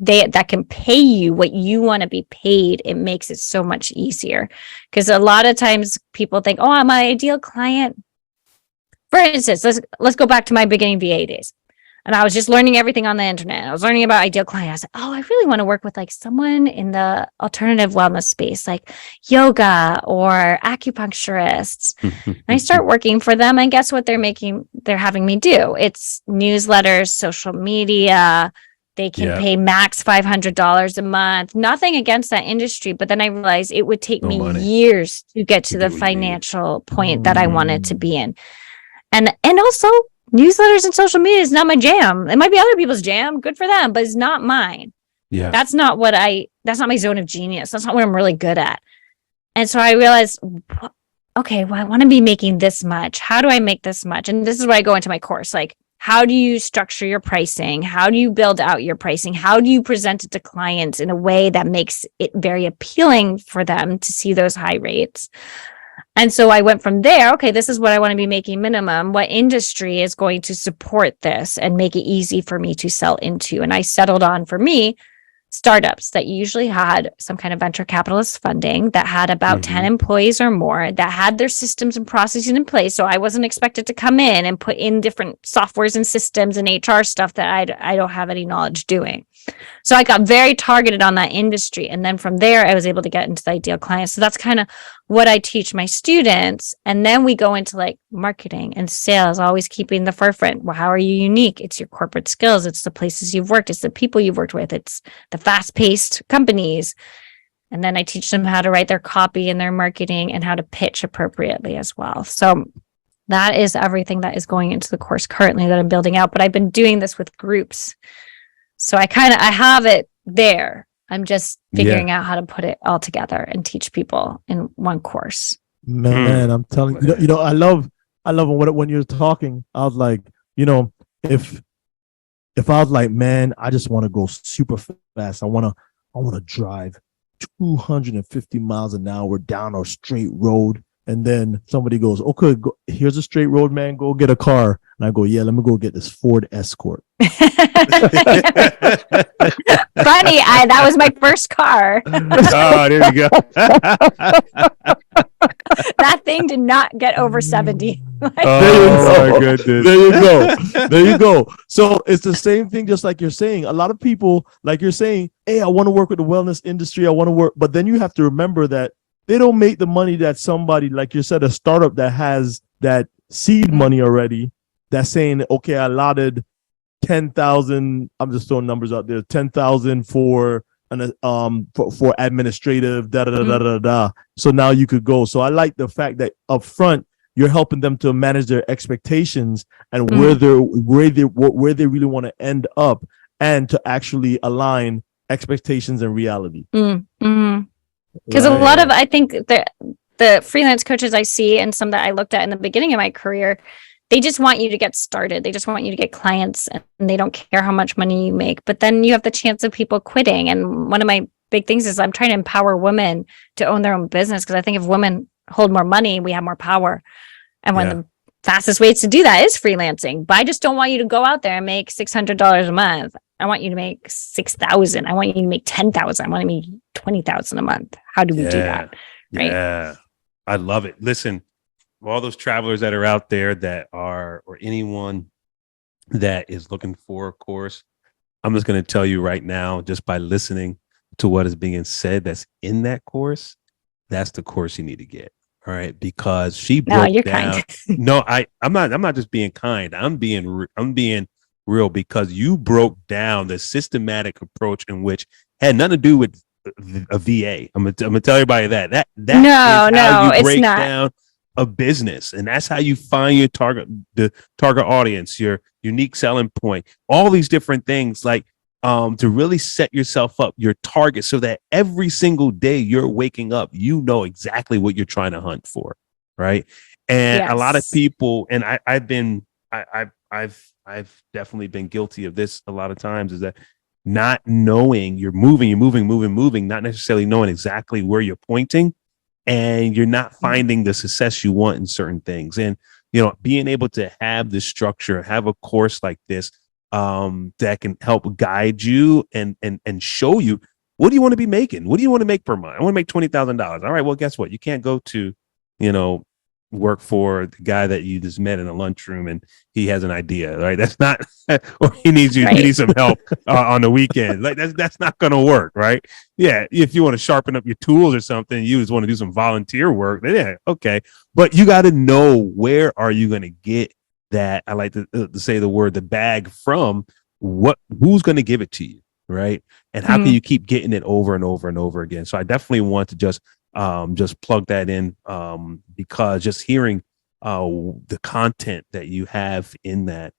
that can pay you what you want to be paid, it makes it so much easier. Because a lot of times people think, oh, my ideal client. For instance, let's go back to my beginning VA days. And I was just learning everything on the internet. I was learning about ideal clients. I was like, oh, I really want to work with like someone in the alternative wellness space, like yoga or acupuncturists. And I start working for them. And guess what they're having me do? It's newsletters, social media. They can pay max $500 a month. Nothing against that industry. But then I realized it would take me years to get to the financial point that I wanted to be in. And also, newsletters and social media is not my jam. It might be other people's jam. Good for them, but it's not mine. Yeah. That's not my zone of genius. That's not what I'm really good at. And so I realized, okay, well, I want to be making this much. How do I make this much? And this is where I go into my course. Like, how do you structure your pricing? How do you build out your pricing? How do you present it to clients in a way that makes it very appealing for them to see those high rates? And so I went from there. Okay, this is what I want to be making minimum. What industry is going to support this and make it easy for me to sell into? And I settled on, for me, startups that usually had some kind of venture capitalist funding, that had about 10 employees or more, that had their systems and processes in place. So I wasn't expected to come in and put in different softwares and systems and HR stuff that I don't have any knowledge doing. So I got very targeted on that industry. And then from there, I was able to get into the ideal clients. So that's kind of what I teach my students. And then we go into like marketing and sales, always keeping the forefront. Well, how are you unique? It's your corporate skills. It's the places you've worked. It's the people you've worked with. It's the fast-paced companies. And then I teach them how to write their copy and their marketing and how to pitch appropriately as well. So that is everything that is going into the course currently that I'm building out. But I've been doing this with groups. So I have it there. I'm just figuring out how to put it all together and teach people in one course. Man, I'm telling you, I love when you're talking. I was like, if I was like, man, I just want to go super fast. I want to drive 250 miles an hour down a straight road. And then somebody goes, okay, here's a straight road, man. Go get a car. And I go, yeah, let me go get this Ford Escort. Funny, that was my first car. Oh, there you go. That thing did not get over 70. Oh, my goodness. There you go. So it's the same thing, just like you're saying. A lot of people, like you're saying, hey, I want to work with the wellness industry. I want to work. But then you have to remember that they don't make the money that somebody, like you said, a startup that has that seed money already, that's saying, okay, I allotted 10,000. I'm just throwing numbers out there, 10,000 for for administrative, da. So now you could go. So I like the fact that up front you're helping them to manage their expectations and where they really want to end up, and to actually align expectations and reality. Because a lot of, I think the freelance coaches I see and some that I looked at in the beginning of my career, they just want you to get started. They just want you to get clients, and they don't care how much money you make. But then you have the chance of people quitting. And one of my big things is I'm trying to empower women to own their own business, because I think if women hold more money, we have more power. And one of the fastest ways to do that is freelancing. But I just don't want you to go out there and make $600 a month. I want you to make $6,000. I want you to make $10,000. I want to make $20,000 a month. How do we do that? Right? Yeah, I love it. Listen, all those travelers that are out there or anyone that is looking for a course, I'm just going to tell you right now, just by listening to what is being said that's in that course, that's the course you need to get. All right, because she No, broke you're down. kind. No, I'm not just being kind. I'm being real, because you broke down the systematic approach in which had nothing to do with a VA. I'm gonna tell everybody that is No, how you it's break not. down a business, and that's how you find your the target audience, your unique selling point, all these different things, like to really set yourself up, your target, so that every single day you're waking up, you know exactly what you're trying to hunt for, right? And a lot of Yes. people, and I've definitely been guilty of this a lot of times, is that not knowing you're moving, not necessarily knowing exactly where you're pointing, and you're not finding the success you want in certain things. And being able to have this structure, have a course like this, that can help guide you and show you, what do you want to be making? What do you want to make per month? I want to make $20,000. All right, well, guess what? You can't go to, work for the guy that you just met in a lunchroom and he has an idea, right? That's not, or he needs you, Right. he needs some help on the weekend. Like that's not going to work, right? Yeah, if you want to sharpen up your tools or something, you just want to do some volunteer work. Yeah, okay, but you got to know, where are you going to get that? I like to say the bag from. Who's going to give it to you, right? And how can you keep getting it over and over and over again? So I definitely want to just plug that in, because just hearing the content that you have in that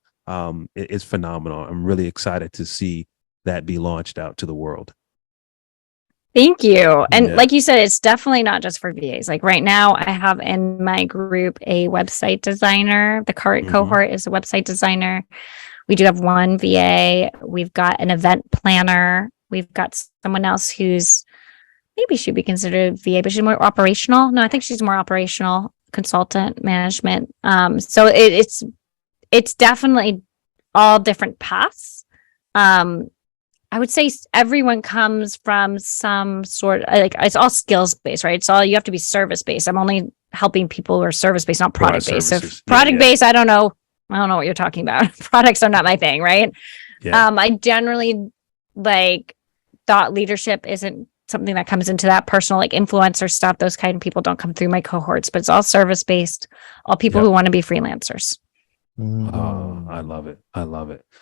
is phenomenal. I'm really excited to see that be launched out to the world. Thank you. And Yeah. like you said, it's definitely not just for VAs. Like right now, I have in my group a website designer. The current cohort is a website designer. We do have one VA. We've got an event planner. We've got someone else who's maybe should be considered VA, but she's more operational. No, I think she's more operational consultant management. So it's definitely all different paths. I would say everyone comes from some sort of, like, it's all skills based, right? It's all, you have to be service based. I'm only helping people who are service based, not product based. So product based, I don't know what you're talking about. Products are not my thing, right? Yeah. I generally thought leadership isn't something that comes into that personal, like influencer stuff. Those kind of people don't come through my cohorts, but it's all service based, all people who want to be freelancers. Oh, I love it.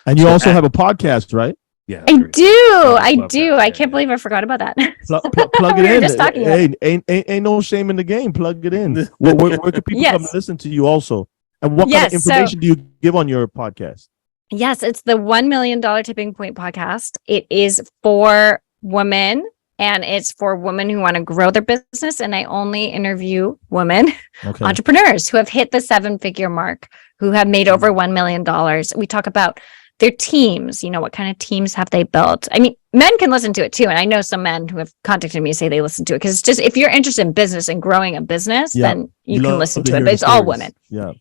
And you also have a podcast, right? Yeah, I do. That. I can't believe I forgot about that. Plug it We were in. just talking about Hey, ain't no shame in the game. Plug it in. Where can people come and listen to you also? And what kind of information do you give on your podcast? Yes, it's the $1 million Tipping Point podcast. It is for women, and it's for women who want to grow their business. And I only interview women entrepreneurs who have hit the 7-figure mark, who have made over $1 million. We talk about their teams, what kind of teams have they built? I mean, men can listen to it too. And I know some men who have contacted me say they listen to it, because it's just, if you're interested in business and growing a business, then you can listen to it, but it's all women.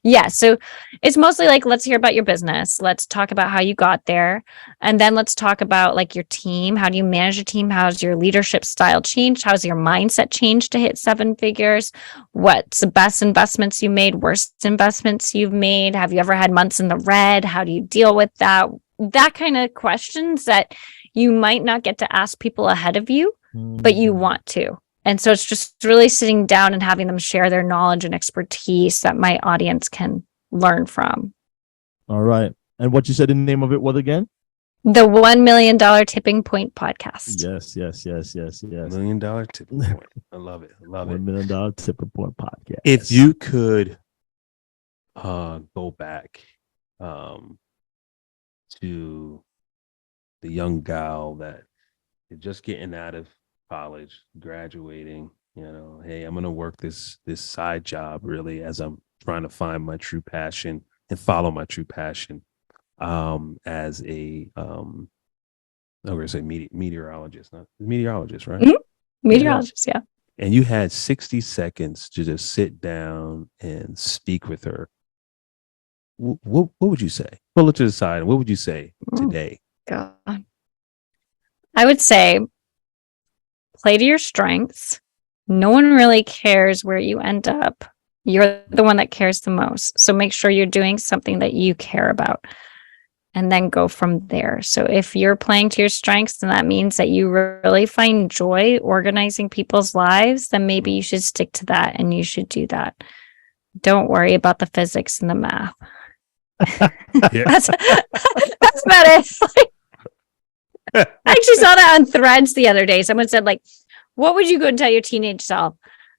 Yeah. So it's mostly like, let's hear about your business. Let's talk about how you got there. And then let's talk about like your team. How do you manage your team? How's your leadership style changed? How's your mindset changed to hit 7 figures? What's the best investments you made? Worst investments you've made? Have you ever had months in the red? How do you deal with that? That kind of questions that you might not get to ask people ahead of you, but you want to. And so it's just really sitting down and having them share their knowledge and expertise that my audience can learn from. All right. And what you said in the name of it, what again? The $1 million Tipping Point podcast. Yes. $1 million tipping point. I love it. $1 million Tipping Point podcast. If you could go back to the young gal that is just getting out of college, graduating, hey, I'm gonna work this side job really as I'm trying to find my true passion and follow my true passion, as a I'm gonna say meteorologist, right? Mm-hmm. Meteorologist, yeah. And you had 60 seconds to just sit down and speak with her. What would you say? Pull it to the side. What would you say today? God. I would say play to your strengths. No one really cares where you end up. You're the one that cares the most. So make sure you're doing something that you care about. and then go from there. So if you're playing to your strengths, then that means that you really find joy organizing people's lives, then maybe you should stick to that and you should do that. Don't worry about the physics and the math. That's about it. I actually saw that on Threads the other day. Someone said, like, what would you go and tell your teenage self?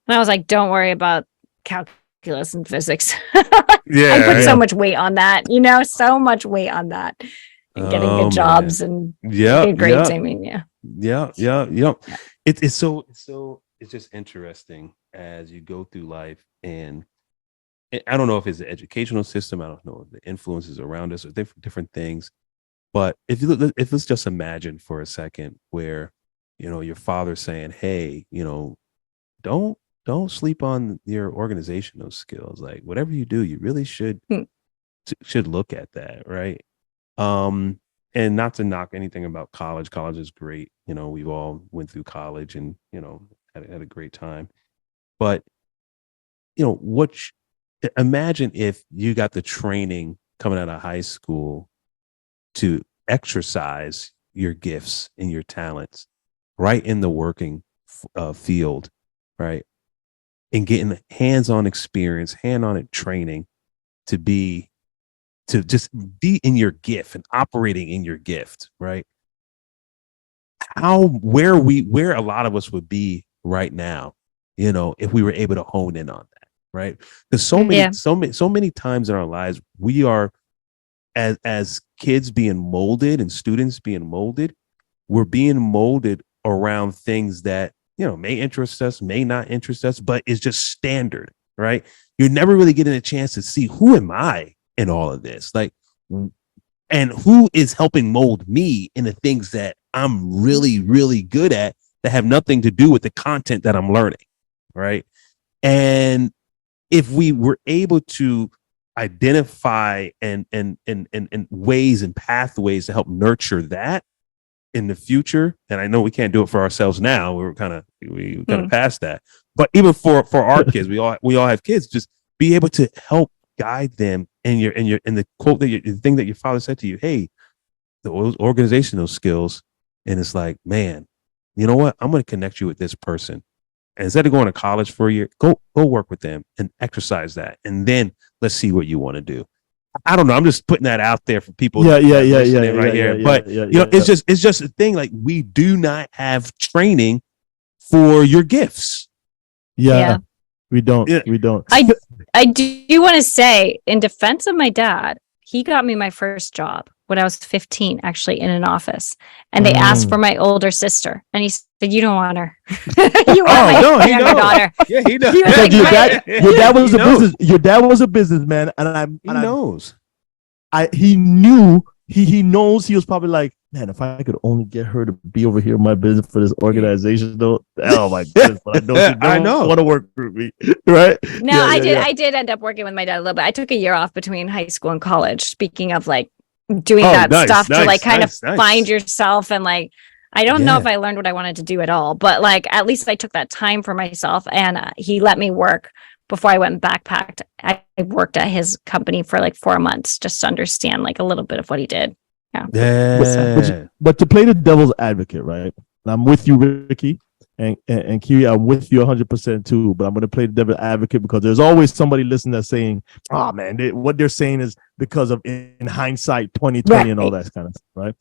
And I was like, don't worry about calculus and physics. I put so much weight on that, so much weight on that. And getting good jobs and good grades. I mean, It's just interesting as you go through life, and I don't know if it's the educational system, I don't know if the influences around us or different things, but if let's just imagine for a second where your father's saying, hey, don't sleep on your organizational skills. Like, whatever you do, you really should look at that, right? And not to knock anything about college. College is great. We've all went through college and had a great time. But imagine if you got the training coming out of high school to exercise your gifts and your talents right in the working field, right? And getting hands-on experience, hand-on training to just be in your gift and operating in your gift, right? Where a lot of us would be right now, if we were able to hone in on that, right? Because so many times in our lives, we are as kids being molded and students being molded, we're being molded around things that may interest us, may not interest us, but it's just standard, right? You're never really getting a chance to see, who am I in all of this? Like, and who is helping mold me in the things that I'm really, really good at that have nothing to do with the content that I'm learning, right? And if we were able to identify and ways and pathways to help nurture that in the future, and I know we can't do it for ourselves now, we kind of past that, but even for our kids, we all have kids, just be able to help guide them in the quote the thing that your father said to you, hey, the organizational skills. And it's like, man, you know what, I'm going to connect you with this person, and instead of going to college for a year, go work with them and exercise that, and then let's see what you want to do. I don't know. I'm just putting that out there for people. But it's just a thing. Like, we do not have training for your gifts. Yeah. We don't. Yeah. We don't. I do want to say, in defense of my dad, he got me my first job when I was 15, actually, in an office, and they asked for my older sister, and he said, "You don't want her. You want my younger daughter." Yeah, he does. Like, your dad was a business. Your dad was a businessman, and he knows. He knew. He knows. He was probably like, man, if I could only get her to be over here in my business for this organization, though. Oh my goodness, I know. Want to work for me, right? No, I did end up working with my dad a little bit. I took a year off between high school and college. Speaking of like doing stuff to like kind of find yourself, and like, I don't know if I learned what I wanted to do at all, but like, at least I took that time for myself, and he let me work before I went and backpacked. I worked at his company for like 4 months just to understand like a little bit of what he did. But to play the devil's advocate, right? I'm with you, Ricky, and Kiri, I'm with you 100% too. But I'm going to play the devil's advocate because there's always somebody listening that's saying, "Oh man, what they're saying is because of in hindsight 2020 and all that kind of stuff," right?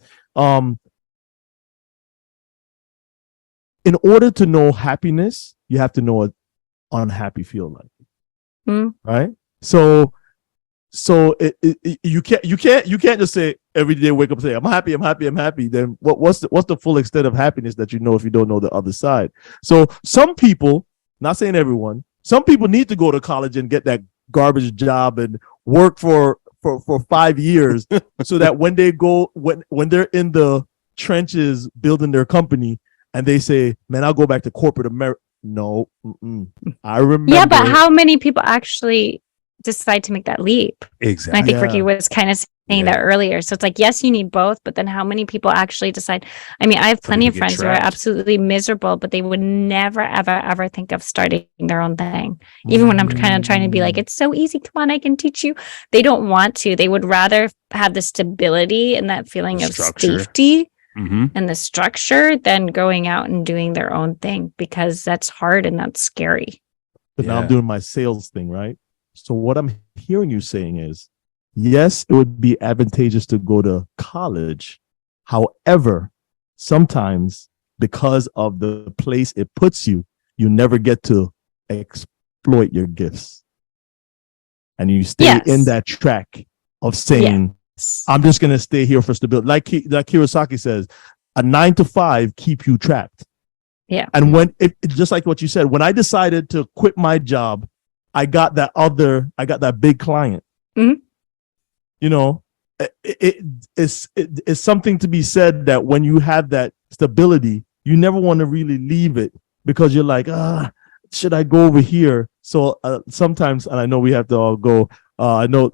In order to know happiness, you have to know what unhappy feel like. Right? So you can't just say every day wake up and say I'm happy. Then what's the full extent of happiness that you know if you don't know the other side? So some people, not saying everyone, some people need to go to college and get that garbage job and work for 5 years so that when they go when they're in the trenches building their company and they say, man, I'll go back to corporate America. No, I remember. Yeah, but how many people actually decide to make that leap? Exactly. And I think Ricky was kind of saying that earlier. So it's like, yes, you need both, but then how many people actually decide? I mean, I have plenty of friends who are absolutely miserable, but they would never, ever, ever think of starting their own thing. Even when I'm kind of trying to be like, it's so easy. Come on, I can teach you. They don't want to. They would rather have the stability and that feeling of safety and the structure than going out and doing their own thing, because that's hard and that's scary. But now I'm doing my sales thing, right? So what I'm hearing you saying is, yes, it would be advantageous to go to college. However, sometimes because of the place it puts you, you never get to exploit your gifts. And you stay in that track of saying, I'm just going to stay here for stability. Like Kiyosaki says, a 9 to 5 keep you trapped. Yeah. And when just like what you said, when I decided to quit my job, I got that big client. Mm-hmm. You know, it's something to be said that when you have that stability, you never want to really leave it, because you're like, should I go over here? So sometimes, and I know we have to all go. I know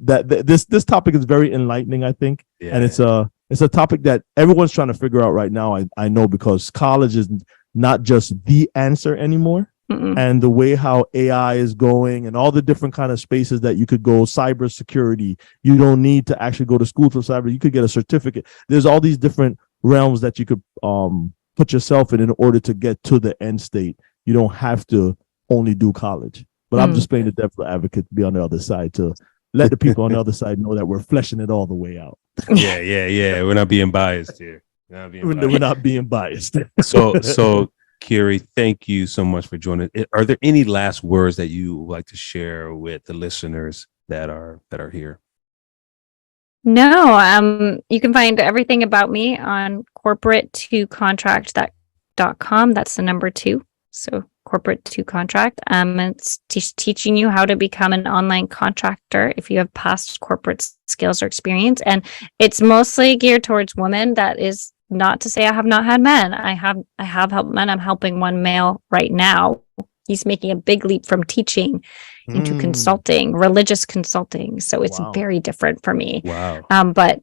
that this topic is very enlightening, I think, and it's a topic that everyone's trying to figure out right now. I know, because college is not just the answer anymore. And the way how AI is going and all the different kind of spaces that you could go, cybersecurity, you don't need to actually go to school for cyber. You could get a certificate. There's all these different realms that you could put yourself in order to get to the end state. You don't have to only do college. But I'm just playing the devil's advocate to be on the other side, to let the people on the other side know that we're fleshing it all the way out. Yeah. We're not being biased here. We're not being biased. So Kiri, thank you so much for joining. Are there any last words that you would like to share with the listeners that are here? No, you can find everything about me on corporate2contract.com. That's the number 2. So Corporate2Contract. It's teaching you how to become an online contractor if you have past corporate skills or experience. And it's mostly geared towards women. That is not to say I have not had men. I have helped men. I'm helping one male right now. He's making a big leap from teaching into consulting, religious consulting. So it's very different for me. Wow. But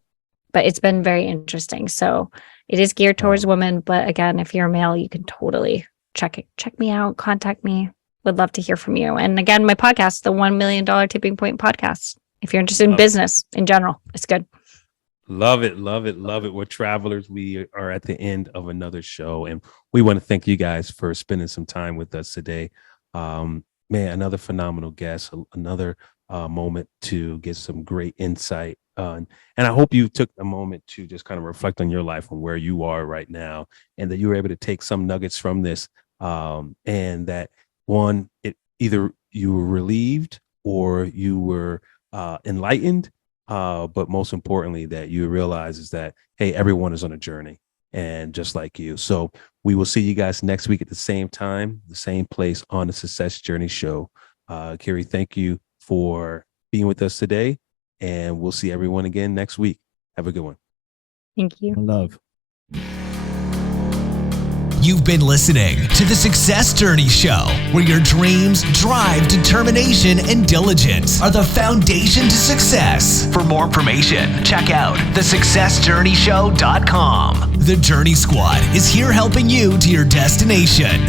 it's been very interesting. So it is geared towards women. But again, if you're a male, you can totally check me out, contact me. Would love to hear from you. And again, my podcast, the $1 Million Tipping Point podcast. If you're interested in business in general, it's good. Love it. We're travelers. We are at the end of another show, and we want to thank you guys for spending some time with us today. Man, another phenomenal guest, another moment to get some great insight. And I hope you took a moment to just kind of reflect on your life and where you are right now, and that you were able to take some nuggets from this. And that one, it either you were relieved or you were enlightened. But most importantly, that you realize is that, hey, everyone is on a journey, and just like you. So we will see you guys next week at the same time, the same place on the Success Journey Show. Kiri, thank you for being with us today, and we'll see everyone again next week. Have a good one. Thank you. Love. You've been listening to the Success Journey Show, where your dreams, drive, determination, and diligence are the foundation to success. For more information, check out thesuccessjourneyshow.com. The Journey Squad is here helping you to your destination.